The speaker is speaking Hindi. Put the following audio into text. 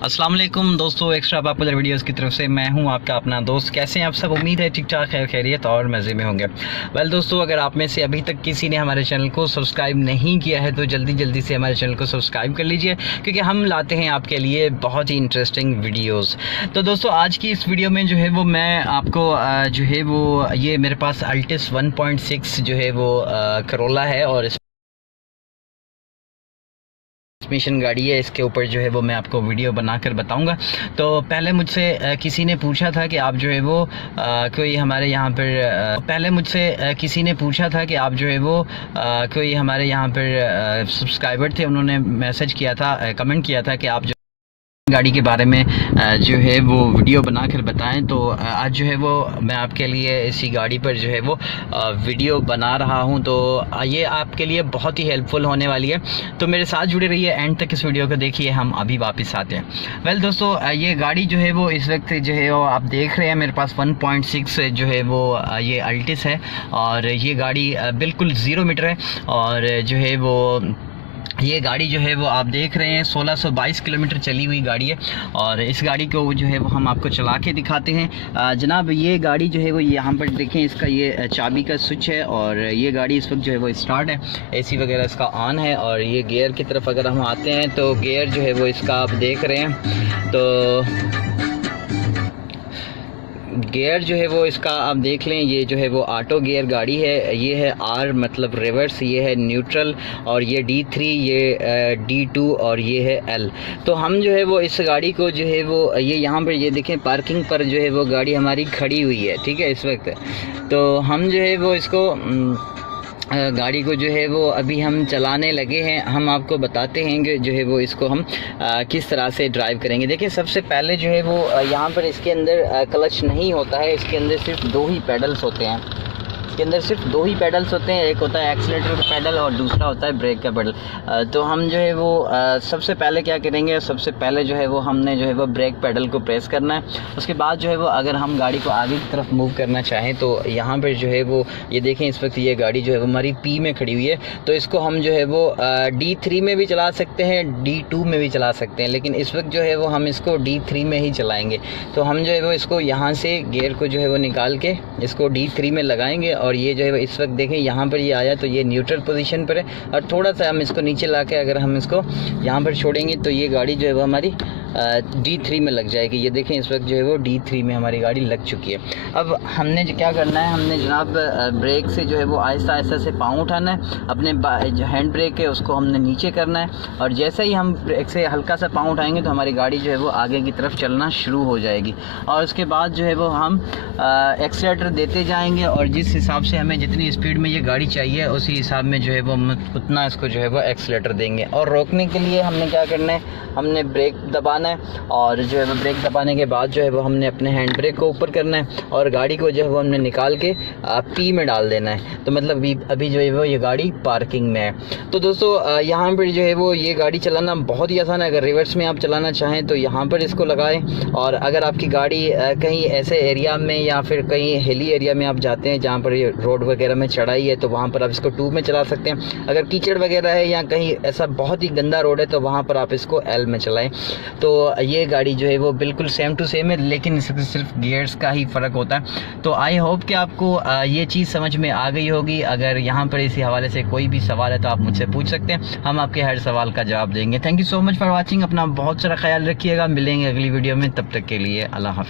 अस्सलाम वालेकुम दोस्तों, एक्स्ट्रा पॉपुलर वीडियोस की तरफ से मैं हूं आपका अपना दोस्त। कैसे हैं आप सब? उम्मीद है ठीक ठाक खैर खैरियत और मज़े में होंगे। दोस्तों, अगर आप में से अभी तक किसी ने हमारे चैनल को सब्सक्राइब नहीं किया है तो जल्दी से हमारे चैनल को सब्सक्राइब कर लीजिए, क्योंकि हम लाते हैं आपके लिए बहुत ही इंटरेस्टिंग वीडियोज़। तो दोस्तों, आज की इस वीडियो में जो है वो मैं आपको जो है वो ये मेरे पास अल्टिस 1.6 जो है वो करोला है और मिशन गाड़ी है। इसके ऊपर जो है वो मैं आपको वीडियो बनाकर बताऊंगा। तो पहले मुझसे किसी ने पूछा था कि आप जो है वो कोई हमारे यहाँ पर किसी ने पूछा था कि आप जो है वो कोई हमारे यहाँ पर सब्सक्राइबर थे, उन्होंने मैसेज किया था, कमेंट किया था कि आप जो गाड़ी के बारे में जो है वो वीडियो बनाकर बताएं। तो आज जो है वो मैं आपके लिए इसी गाड़ी पर जो है वो वीडियो बना रहा हूं। तो ये आपके लिए बहुत ही हेल्पफुल होने वाली है, तो मेरे साथ जुड़े रहिए, एंड तक इस वीडियो को देखिए। हम अभी वापस आते हैं। दोस्तों, ये गाड़ी जो है वो इस वक्त जो है वो आप देख रहे हैं मेरे पास 1.6 जो है वो ये अल्टिस है, और ये गाड़ी बिल्कुल 0 मीटर है। और जो है वो ये गाड़ी जो है वो आप देख रहे हैं 1622 किलोमीटर चली हुई गाड़ी है। और इस गाड़ी को जो है वो हम आपको चला के दिखाते हैं। जनाब, ये गाड़ी जो है वो यहाँ पर देखें, इसका ये चाबी का स्विच है और ये गाड़ी इस वक्त जो है वो स्टार्ट है, एसी वगैरह इसका ऑन है। और ये गियर की तरफ अगर हम आते हैं तो गियर जो है वो इसका आप देख रहे हैं, तो गियर जो है वो इसका आप देख लें, ये जो है वो ऑटो गियर गाड़ी है। ये है आर मतलब रिवर्स, ये है न्यूट्रल, और ये D3, ये D2 और ये है L। तो हम जो है वो इस गाड़ी को जो है वो ये यहाँ पर ये देखें, पार्किंग पर जो है वो गाड़ी हमारी खड़ी हुई है, ठीक है, इस वक्त। तो हम जो है वो इसको गाड़ी को जो है वो अभी हम चलाने लगे हैं। हम आपको बताते हैं कि जो है वो इसको हम किस तरह से ड्राइव करेंगे। देखिए, सबसे पहले जो है वो यहाँ पर इसके अंदर क्लच नहीं होता है, इसके अंदर सिर्फ 2 ही पेडल्स होते हैं। इसके अंदर सिर्फ 2 ही पेडल्स होते हैं, एक होता है एक्सीलेटर का पेडल और दूसरा होता है ब्रेक का पेडल। तो हम जो है वो सबसे पहले क्या करेंगे, सबसे पहले जो है वो हमने जो है वो ब्रेक पेडल को प्रेस करना है। उसके बाद जो है वो अगर हम गाड़ी को आगे की तरफ मूव करना चाहें तो यहाँ पर जो है वो ये देखें, इस वक्त ये गाड़ी जो है वो हमारी P में खड़ी हुई है। तो इसको हम जो है वो D3 में भी चला सकते हैं, D2 में भी चला सकते हैं, लेकिन इस वक्त जो है वो हम इसको D3 में ही चलाएँगे। तो हम जो है वो इसको यहाँ से गियर को जो है वो निकाल के इसको D3 में लगाएंगे। और ये जो है इस वक्त देखें, यहाँ पर ये आया तो ये न्यूट्रल पोजीशन पर है, और थोड़ा सा हम इसको नीचे ला के अगर हम इसको यहाँ पर छोड़ेंगे तो ये गाड़ी जो है वो हमारी D3 में लग जाएगी। ये देखें, इस वक्त जो है वो D3 में हमारी गाड़ी लग चुकी है। अब हमने जो क्या करना है, हमने जनाब ब्रेक से जो है वो आहिस्ता आहिस्ता से पाँव उठाना है, अपने जो हैंड ब्रेक है उसको हमने नीचे करना है, और जैसे ही हम ब्रेक से हल्का सा पाँव उठाएंगे तो हमारी गाड़ी जो है वो आगे की तरफ चलना शुरू हो जाएगी। और उसके बाद जो है वो हम एक्सीलेटर देते जाएंगे, और जिस हिसाब से हमें जितनी स्पीड में ये गाड़ी चाहिए उसी हिसाब में जो है वो हम उतना इसको जो है वो एक्सीलेटर देंगे। और रोकने के लिए हमने क्या करना है, हमने ब्रेक दबाना है, और जो है वो ब्रेक दबाने के बाद जो है वो हमने अपने हैंड ब्रेक को ऊपर करना है, और गाड़ी को जो है वो हमने निकाल के P में डाल देना है। तो मतलब अभी जो है वो ये गाड़ी पार्किंग में है। तो दोस्तों, यहाँ पर जो है वो ये गाड़ी चलाना बहुत ही आसान है। अगर रिवर्स में आप चलाना चाहें तो यहाँ पर इसको लगाएं, और अगर आपकी गाड़ी कहीं ऐसे एरिया में या फिर कहीं हिली एरिया में आप जाते हैं जहाँ पर ये रोड वगैरह में चढ़ाई है तो वहाँ पर आप इसको 2 में चला सकते हैं। अगर कीचड़ वगैरह है या कहीं ऐसा बहुत ही गंदा रोड है तो वहाँ पर आप इसको L में चलाएं। तो ये गाड़ी जो है वो बिल्कुल सेम टू सेम है, लेकिन इसमें सिर्फ गियर्स का ही फ़र्क होता है। तो आई होप कि आपको ये चीज़ समझ में आ गई होगी। अगर यहाँ पर इसी हवाले से कोई भी सवाल है तो आप मुझसे पूछ सकते हैं, हम आपके हर सवाल का जवाब देंगे। Thank you so much for watching. अपना बहुत सारा ख्याल रखिएगा, मिलेंगे अगली वीडियो में, तब तक के लिए अल्लाह हाफ़िज़।